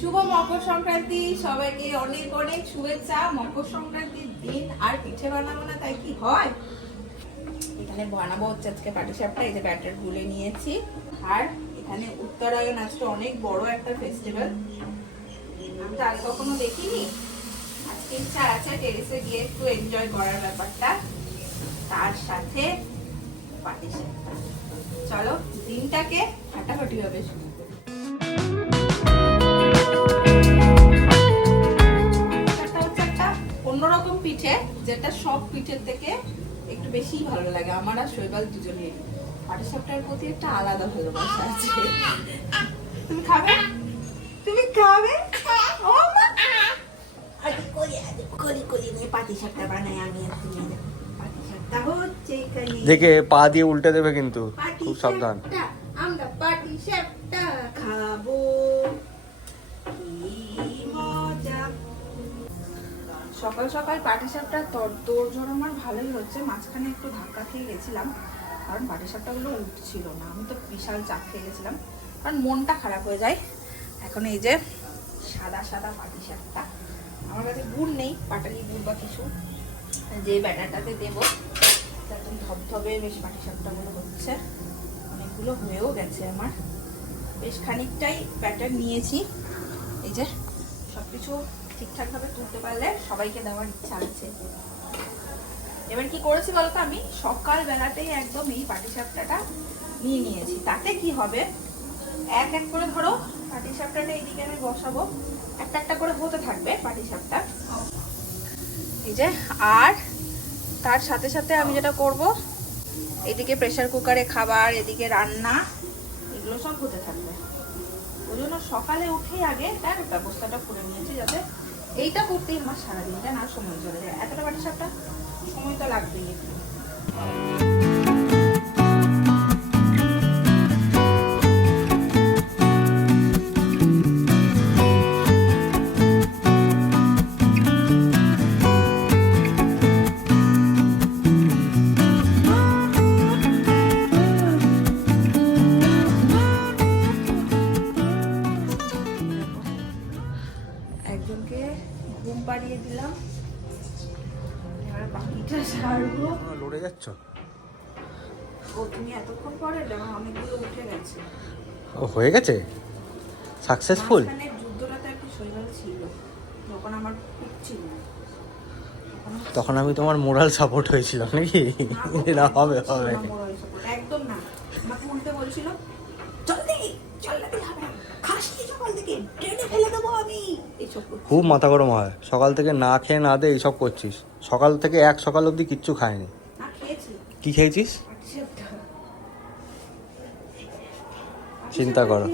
শুভ মকর সংক্রান্তি, সবাইকে অনেক অনেক শুভেচ্ছা। মকর সংক্রান্তির দিন আর পিঠে বানাবো না, তাই কি হয়? এখানে বানাবো হচ্ছে আজকে পাটিসাপটা, এই যে ব্যাটার গুলে নিয়েছি। আর এখানে উত্তরায়ণ, আজকে অনেক বড় একটা ফেস্টিভ্যাল আমি তো আগে কখনো দেখিনি। আজকে ইচ্ছা আছে টেরেসে গিয়ে একটু এনজয় করার ব্যাপারটা। তার সাথে পাটিসাপটা। চলো, দিনটাকে ফাটাফাটি হবে শুরু পিঠের থেকে একটু বেশি ভালো লাগে। আমার আর শৈবাল দুজনের পাটিসাপটার প্রতি একটা আলাদা ভালোবাসা আছে। তুমি খাবে? তুমি খাবে? ও মা! দেখে পা দিয়ে উল্টে দেবে কিন্তু। খুব সাবধান। আমরা পাটিসাপটা খাব। সকাল সকাল পাটিসাপটা তোড়জোড় আমার ভালোই হচ্ছে। মাঝখানে একটু ধাক্কা খেয়ে গেছিলাম, কারণ পাটিসাপটাগুলো উঠছিল না। আমি তো বিশাল চাপ খেয়ে গেছিলাম, কারণ মনটা খারাপ হয়ে যায়। এখন এই যে সাদা সাদা পাটিসাপটা, আমার কাছে গুড় নেই, পাটালি গুড় বা কিছু। যে ব্যাটারটাতে দেবো একদম ধবধবে বেশ পাটিসাপটাগুলো হচ্ছে। অনেকগুলো হয়েও গেছে আমার। বেশ খানিকটাই ব্যাটার নিয়েছি। এই যে সবকিছু ঠিকঠাকভাবে তুলতে পারলে সবাইকে দেওয়ার ইচ্ছা আছে। এবার কি করেছি বলতো আমি? সকাল বেলাতেই একদম এই পাটিসাপটাটা নিয়ে নিয়েছি। তাতে কি হবে? এক এক করে ধরো, পাটিসাপটাটা এইদিকে আমি বসাবো। একটা একটা করে হতে থাকবে পাটিসাপটা। এই যে, আর তার সাথে সাথে আমি যেটা করব, এদিকে প্রেশার কুকারে খাবার, এদিকে রান্না, এগুলো সব হতে থাকবে। ওই জন্য সকালে উঠেই আগে তার ব্যবস্থাটা এইটা করতেই আমার সারাদিনটা না সময় চলে যায়। এতটা বাটি সাপটা সময় তো লাগবেই একজনকে ঘুম পাড়িয়ে দিলাম। এবার বাকিটা সারবো। লড়ে যাচ্ছ? ও তুমি এতক্ষণ পরে অনেকগুলো উঠে গেছে। ও হয়ে গেছে? সাকসেসফুল যুদ্ধটা তো একটু শৈবাল ছিল। যখন আমার না। তখন আমি তোমার মোরাল সাপোর্ট হয়েছিলাম নাকি? না হবে হবে। একদম না। আমাকে উল্টে বলছিল হবে খাস থেকে? ট্রেনে ফেলে দেবো আমি এইসব করছে। খুব মাথা গরম হয়। সকাল থেকে না খেয়ে না দে এইসব করছিস। সকাল থেকে এক সকাল অবধি কিচ্ছু খায়নি কি খেয়েছিস? চিন্তা করো।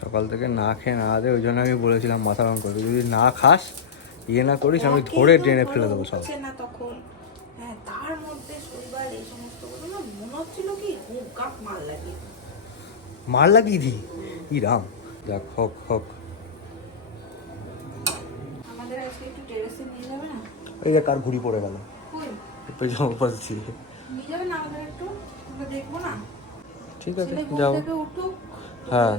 সকাল থেকে না খেয়ে না দে ওই জন্য আমি বলেছিলাম মাথা গরম করতে যদি না খাস ইয়ে না করিস আমি ধরে ড্রেনে ফেলে দেবো সব উঠছে না তখন হ্যাঁ তার মধ্যে শৈবাল এই সমস্তগুলো না মনে হচ্ছিল কি হুক কাপ মার লাগিয়ে দি ই রাম। দেখ হোক হোক আমাদের আজকে একটু টেরেসে নিয়ে যাবে না? এই যে কার ঘুড়ি পড়ে গেল। কই? পেছনে পাচ্ছি নিয়ে যাবে না আমাদের একটু? আমরা দেখব না? ঠিক আছে যাও। হ্যাঁ।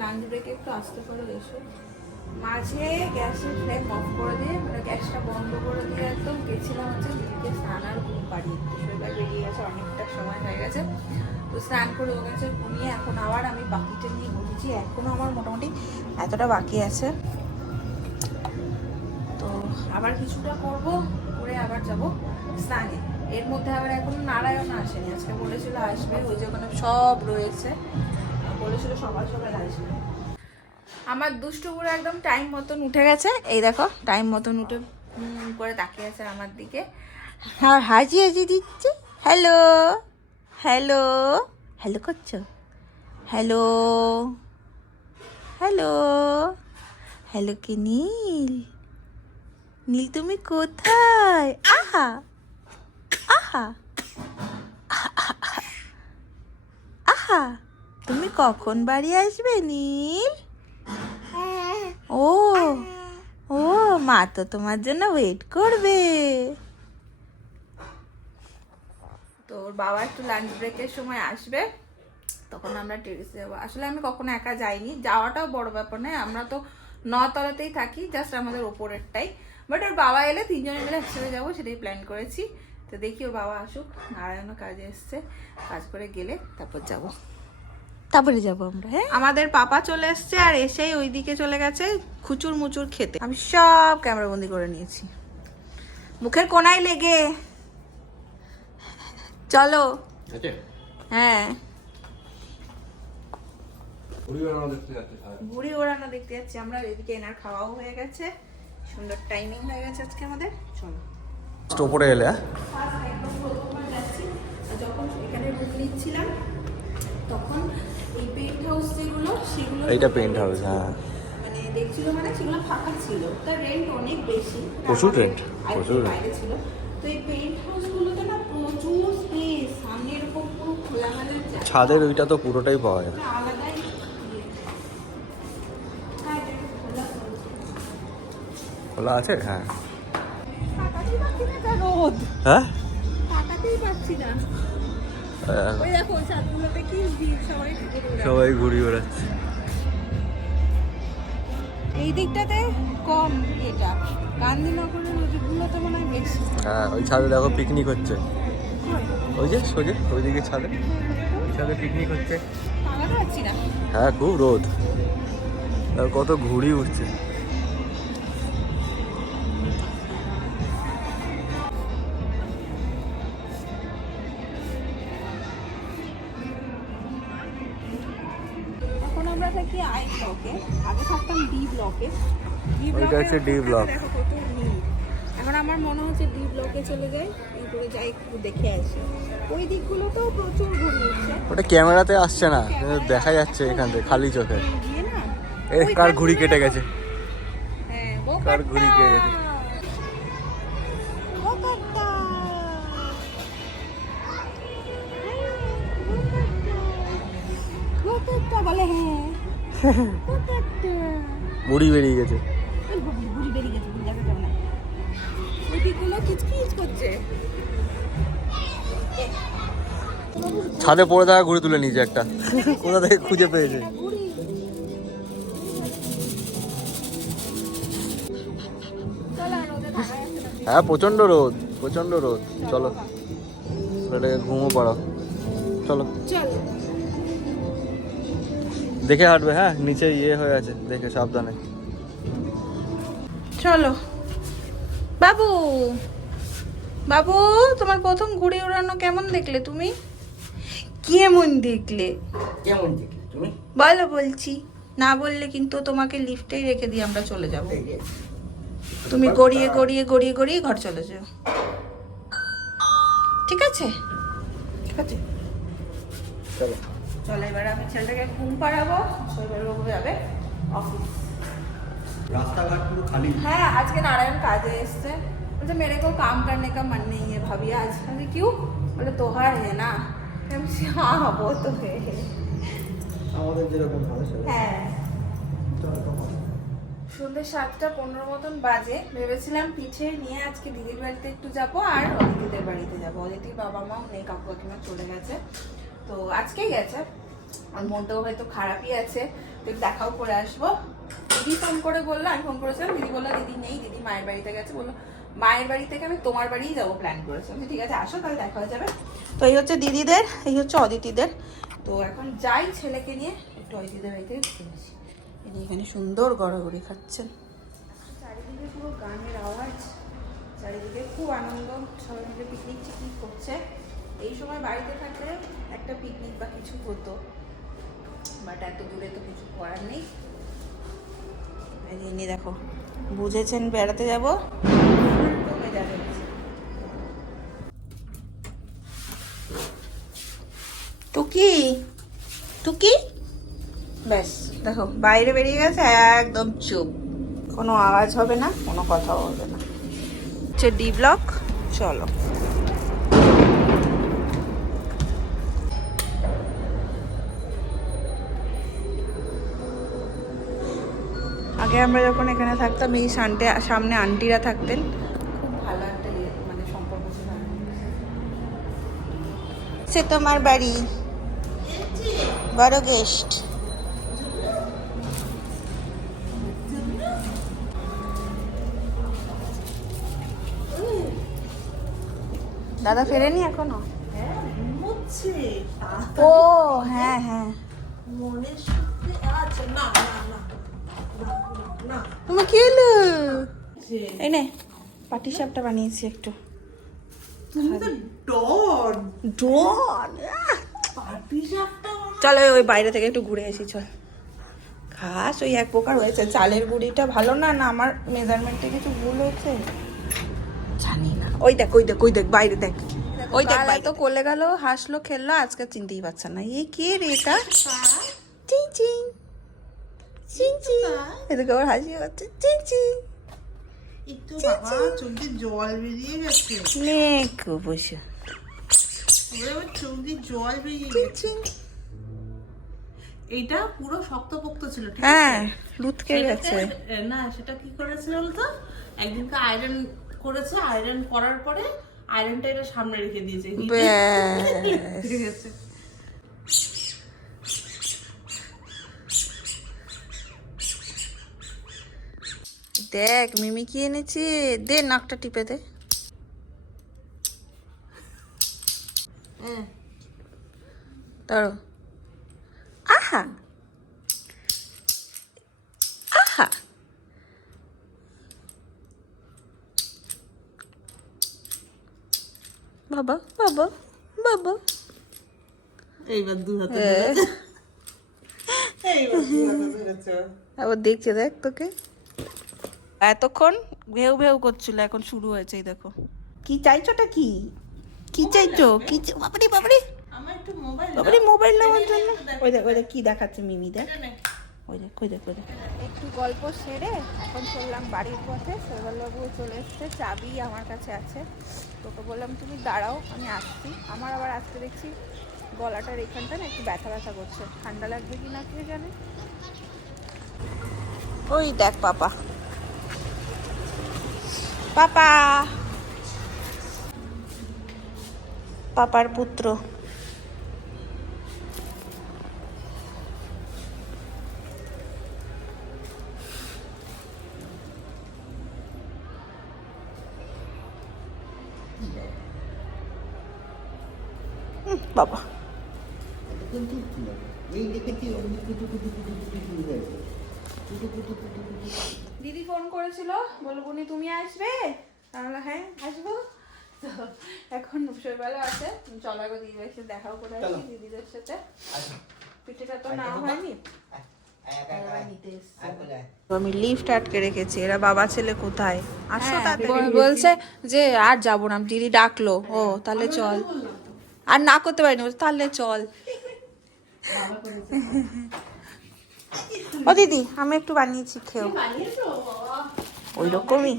লাঞ্চ ব্রেকে একটু আসতে করে এসো। মাঝে গ্যাসের ফ্লেম অফ করে দিয়ে মানে গ্যাসটা বন্ধ করে দিয়ে একদম গেছিলাম হচ্ছে দিদিকে স্নান আর ঘুম পাড়িয়ে শরীরটা বেরিয়ে গেছে অনেকটা সময় হয়ে গেছে। তো স্নান করে ও গেছে ঘুমিয়ে এখন আবার আমি বাকিটা নিয়ে বসেছি এখনও আমার মোটামুটি এতটা বাকি আছে। তো আবার কিছুটা করব, করে আবার যাব স্নানে। এর মধ্যে আবার এখন নারায়ণ আসেনি। আজকে বলেছিল আসবে, ওই যে ওখানে সব রয়েছে। বলেছিল সকাল সকাল আসবে। আমার দুষ্টু পুরো একদম টাইম মতন উঠে গেছে। এই দেখো টাইম মতন উঠে করে তাকিয়ে আছে আমার দিকে। আর হাজি হাজি দিচ্ছে। Hello hello. হ্যালো করছ? হ্যালো। হ্যালো। হ্যালো কে নীল? নীল তুমি কোথায়? আহা। আহা। আহা। তুমি কখন বাড়ি আসবে নীল? ও। ও মা তো তোমার জন্য ওয়েট করবে। তো ওর বাবা একটু লাঞ্চ ব্রেকের সময় আসবে তখন আমরা টেরিসে যাব। আসলে আমি কখনো একা যাইনি যাওয়াটাও বড় ব্যাপার নয় আমরা তো নতলাতেই থাকি জাস্ট আমাদের ওপরেরটাই। বাট ওর বাবা এলে তিনজনে মিলে একসাথে যাব সেটাই প্ল্যান করেছি। তো দেখি ওর বাবা আসুক নারায়ণও কাজে এসছে কাজ করে গেলে তারপর যাব। তারপরে যাব আমরা হ্যাঁ? আমাদের পাপা চলে এসছে আর এসেই ওইদিকে চলে গেছে খুচুর মুচুর খেতে। আমি সব ক্যামেরা বন্দি করে নিয়েছি। মুখের কোনায় লেগে। চলো। হ্যাঁ। ঘুড়ি ওড়ানো দেখতে যাচ্ছি আমরা এদিকে এনার খাওয়াও হয়ে গেছে। সুন্দর টাইমিং হয়ে গেছে আজকে আমাদের। চলো। ওপরে এলে হ্যাঁ? ফার্স্ট একদম প্রথমবার যাচ্ছি আর যখন এখানে রুম নিচ্ছিলাম তখন এই পেন্ট হাউস যেগুলো সেগুলো এইটা পেন্ট হাউস হ্যাঁ। মানে দেখছিল মানে সেগুলো ফাঁকা ছিল। তার রেন্ট অনেক বেশি। প্রচুর আইডির প্রচুর। বাইরে ছিল। তো এই পেন্ট হাউসগুলোতে না ছাদের ওইটা তো পুরোটাই পাওয়া যায়। খোলা আছে? হ্যাঁ। হ্যাঁ? সবাই ঘুরে বেড়াচ্ছে। সবাই ঘুরি বেড়াচ্ছে এই দিকটাতে কম এটা। গান্ধীনগরের ওদিকগুলোতে মনে হয় বেশি। হ্যাঁ ওই ছাদে দেখো পিকনিক হচ্ছে। ওই যে সোজে ওইদিকে ছাদে। ছাদে পিকনিক হচ্ছে। না। হ্যাঁ খুব রোদ। আর কত ঘুড়ি উঠছে এখন আমরা থাকি আই ব্লকে আগে থাকতাম ডি ব্লকে ডি D block। কত এখন আমার মনে হচ্ছে ডি ব্লকে চলে যাই। করে যাই একটু দেখে আসি। ওই দিকগুলোতেও প্রচুর ঘুরে ওটা ক্যামেরাতে আসছে না দেখা যাচ্ছে এখান থেকে খালি চোখে। গিয়ে না এ কার ঘুড়ি কেটে গেছে। হ্যাঁ কার ঘুড়ি কে গেছে? বলে হ্যাঁ। মুড়ি বেরিয়ে গেছে। ঘুড়ি বেরিয়ে গেছে ঘুড়ি যাবে না। ওই দিকগুলো কিচকিচ করছে। ছাদে পড়ে থাকা ঘুরে তুলে নিয়েছে একটা। কোথা থেকে খুঁজে পেয়েছে? হ্যাঁ প্রচণ্ড রোদ প্রচণ্ড রোদ। চলো ঘুমো চলো চলো। দেখে হাঁটবে হ্যাঁ নিচে ইয়ে হয়ে আছে, দেখে সাবধানে। চলো। বাবু বাবু, তোমার প্রথম ঘুড়ি ওড়ানো কেমন দেখলে তুমি? কেমন দেখলে কেমন দেখলে তুমি বলো বলছি না বললে কিন্তু তোমাকে লিফটেই রেখে দিয়ে আমরা চলে যাব তুমি গড়িয়ে গড়িয়ে গড়িয়ে গড়িয়ে ঘর চলে যাও ঠিক আছে ঠিক আছে চলো চলো এবার আমি ছেলেটাকে ঘুম পাড়াবো শৈবাল বাবু যাবে অফিস রাস্তাঘাট পুরো খালি हाँ आज के नारायण काजे इससे बोलते मेरे को काम करने का मन नहीं है भाभी आज अरे क्यों बोले त्योहार है ना হ্যাঁ হব তোকে আমাদের যেরকম হ্যাঁ। সন্ধ্যে সাতটা পনেরো মতন বাজে। ভেবেছিলাম পিছিয়ে নিয়ে আজকে দিদির বাড়িতে একটু যাব আর অদিতিদের বাড়িতে যাব। অদিতির বাবা মাও নেই কাকু কাকিমা চলে গেছে। তো আজকেই গেছে। আর মনটাও হয়তো খারাপই আছে। তো দেখাও করে আসব। দিদি ফোন করে বলল আমি ফোন করেছিলাম। দিদি বলল দিদি নেই দিদি মায়ের বাড়িতে গেছে। বলল মায়ের বাড়ি থেকে আমি তোমার বাড়িই যাব প্ল্যান করেছি। আমি ঠিক আছে আসো তাহলে দেখা হয়ে যাবে। তো এই হচ্ছে দিদিদের এই হচ্ছে অদিতিদের। তো এখন যাই ছেলেকে নিয়ে একটু অদিতিদের বাড়িতে ঘুরে আসি। এই এখানে সুন্দর গড়াগড়ি খাচ্ছেন। চারিদিকে পুরো গানের আওয়াজ চারিদিকে খুব আনন্দ সবাই মিলে পিকনিক টিকনিক করছে। এই সময় বাড়িতে থাকলে একটা পিকনিক বা কিছু হতো বাট এত দূরে তো কিছু করার নেই। ইনি দেখো বুঝেছেন বেড়াতে যাব? দেখো বাইরে বেরিয়ে গেছে একদম চুপ। কোনো আওয়াজ হবে না কোনো কথাও হবে না। হচ্ছে ডি ব্লক চলো। আগে আমরা যখন এখানে থাকতাম এই সানটে সামনে আন্টিরা থাকতেন। খুব ইয়ে, মানে এসছে তোমার বাড়ি? বড় গেস্ট দাদা ফেরেনি এখনও? ও হ্যাঁ হ্যাঁ। সুখে আচ্ছা কি এলো এই নে পাটি সাপটা বানিয়েছি একটু। তুমি চল ওই- বাইরে থেকে একটু ঘুরে আসি চল। খাস ওই এক প্রকার হয়েছে। চালের গুঁড়িটা ভালো না না আমার মেজারমেন্টে কিছু ভুল হয়েছে? ওই দেখ ওই দেখ ওই দেখ বাইরে দেখ। ওই দেখ তো কোলে গেল হাসলো খেললো আজকে চিনতেই পারছে না। এই কে রে এটা? চিং চিং চিং চিং এদিকে ওর হাসি হচ্ছে চিং চিং জল বেরিয়ে গেছে। নে কো বসে ওরে আমার জল বেরিয়ে চিং গেছে। এইটা পুরো শক্তপোক্ত ছিল ঠিক হ্যাঁ আছে লুতকে গেছে। না সেটা কি করেছিল বলতো? একদিনকে আয়রন করেছে আয়রন করার পরে আয়রনটা এটা সামনে রেখে দিয়েছে। ঠিক আছে দেখ মিমি কি এনেছে? দে নাকটা টিপে দে। হ্যাঁ। ধরো। আহা! আহা! বাবা বাবা বাবা। এইবার দু হাতে আবার দেখছে দেখ তোকে। এতক্ষণ ভেউ ভেউ করছিল এখন শুরু হয়েছে এই দেখো। কি চাইছোটা কি? কি চাইছো? কি চা- বাবারে বাবারে। আমার একটু মোবাইল বাবারে মোবাইল নেওয়ার জন্য। ওই দেখ ওই দেখ কি দেখাচ্ছে মিমি দেখ। ওই দেখ ওই দেখ একটু গল্প সেরে এখন চললাম বাড়ির পথে। সৈবালবাবু চলে এসছে, চাবি আমার কাছে আছে। তোকে বললাম, তুমি দাঁড়াও, আমি আসছি। আমার আবার আসতে দেখছি গলাটার এখানটা না একটু ব্যথা ব্যথা করছে। ঠান্ডা লাগবে কি না কে জানে? ওই দেখ পাপা। পাপা! পাপার পুত্র হুম, বাবা এই দেখেছি অমনি কুটু কুটু কুটু কুটু শুরু হয়েছে কুটু কুটু কুটু কুটু দিদি ফোন করেছিল বলব বুনি তুমি আসবে? তাহলে হ্যাঁ আসব। তো এখন আছে। চল আগে দিদি এসে দেখাও করে আসি দিদিদের সাথে। পিঠেটা তো না হয়নি? ওরা নিতে এসছে। তো আমি লিফট আটকে রেখেছি এরা বাবা ছেলে কোথায়? আসো তাড়াতাড়ি। বলছে যে আর যাব না। দিদি ডাকলো ও তাহলে চল। আর না করতে পারিনি। তাহলে চল। ও দিদি আমি একটু বানিয়েছি বানিয়েছো? ওই রকমই।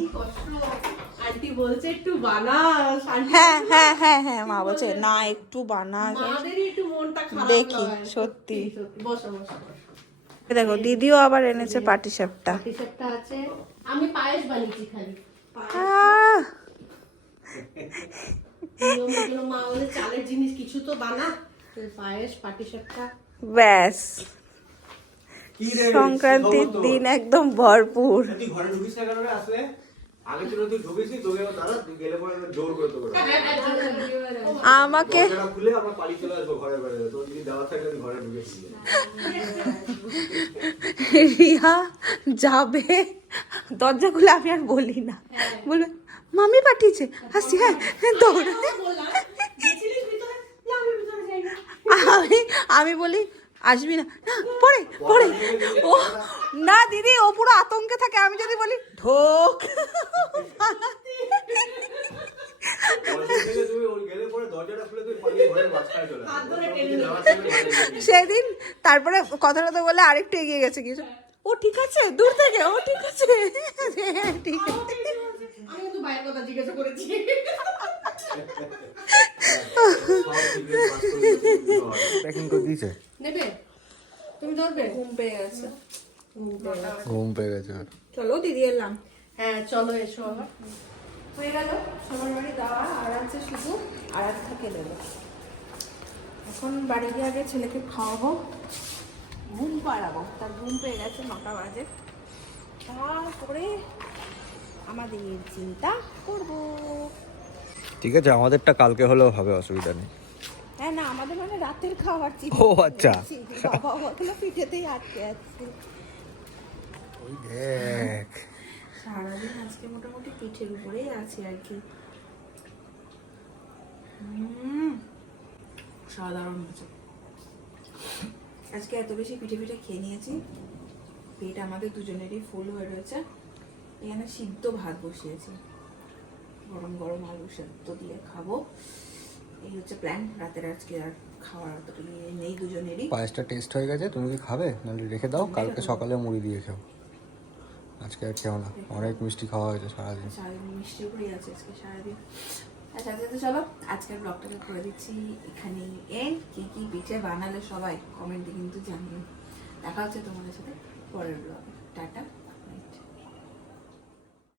আন্টি বলছে একটু বানা শান্তি হ্যাঁ হ্যাঁ হ্যাঁ হ্যাঁ মা বলছে না একটু বানা মাদেরই একটু মনটা খারাপ দেখি সত্যি। দেখো দিদিও আবার এনেছে পাটি সাপটা। আছে। আমি পায়েস বানিয়েছি খালি। মা বলে চালের জিনিস কিছু তো বানা। পায়েস পাটিসাপটা ব্যাস। সংক্রান্তির দিন একদম ভরপুর। আমাকে রিয়া যাবে। দরজা খুলে আমি আর বলি না। বলবে মামি পাঠিয়েছে। হাসি হ্যাঁ হ্যাঁ, দৌড়ে। আমি আমি বলি আসবি না। না পরে পরে ও না দিদি ও পুরো আতঙ্কে থাকে। আমি যদি বলি ঢোক। সেদিন তারপরে কথাটা তো বলে আরেকটু এগিয়ে গেছে কিছু। ও ঠিক আছে দূর থেকে ও ঠিক আছে। হ্যাঁ, ঠিক আছে আমি কিন্তু বাইরের কথা জিজ্ঞাসা করেছি। প্যাকিং করে দিয়েছে? নেবে? তুমি ধরবে? ঘুম পেয়ে গেছে। ঘুম পেয়ে গেছে। চলো দিদি এলাম। হ্যাঁ চলো এসো আবার। হয়ে গেল। সবার বাড়ি দেওয়া আর আছে শুধু আর এক থাকে দেবো এখন বাড়ি গিয়ে আগে ছেলেকে খাওয়াবো। ঘুম পাড়াবো। তার ঘুম পেয়ে গেছে নটা বাজে। তারপরে আমাদের চিন্তা করব। ঠিক আছে আমাদেরটা কালকে হলেও হবে অসুবিধা নেই। হ্যাঁ না আমাদের মানে রাতের খাবার চিন্তা ও, আচ্ছা। বাবা ওগুলো পিঠেতেই আটকে আছে। ওই দেখ। সারাদিন আজকে মোটামুটি পিঠের উপরেই আছে আর কি। সাধারণ হয়েছে। আজকে এত বেশি পিঠে পিঠে খেয়ে নিয়েছি। পেট আমাদের দুজনেরই ফুল হয়ে রয়েছে। এখানে সিদ্ধ ভাত বসিয়েছি। গরম গরম আলু সেদ্ধ দিয়ে খাব। এই হচ্ছে প্ল্যান রাতের আজকে আর খাওয়ার অতটা ইয়ে নেই দুজনেরই। পায়েসটা টেস্ট হয়ে গেছে তুমি কি খাবে? নাহলে রেখে দাও কালকে সকালে মুড়ি দিয়ে খেও। আজকে আর খেও না। অনেক মিষ্টি খাওয়া হয়েছে সারাদিন। সারাদিন মিষ্টি উপরেই আছে আজকে সারাদিন। আচ্ছা আচ্ছা চলো আজকের ব্লগটাকে করে দিচ্ছি এখানেই এন্ড কী কী পিঠে বানালে সবাই কমেন্টে কিন্তু জানিও। দেখা হচ্ছে তোমাদের সাথে পরের ব্লগে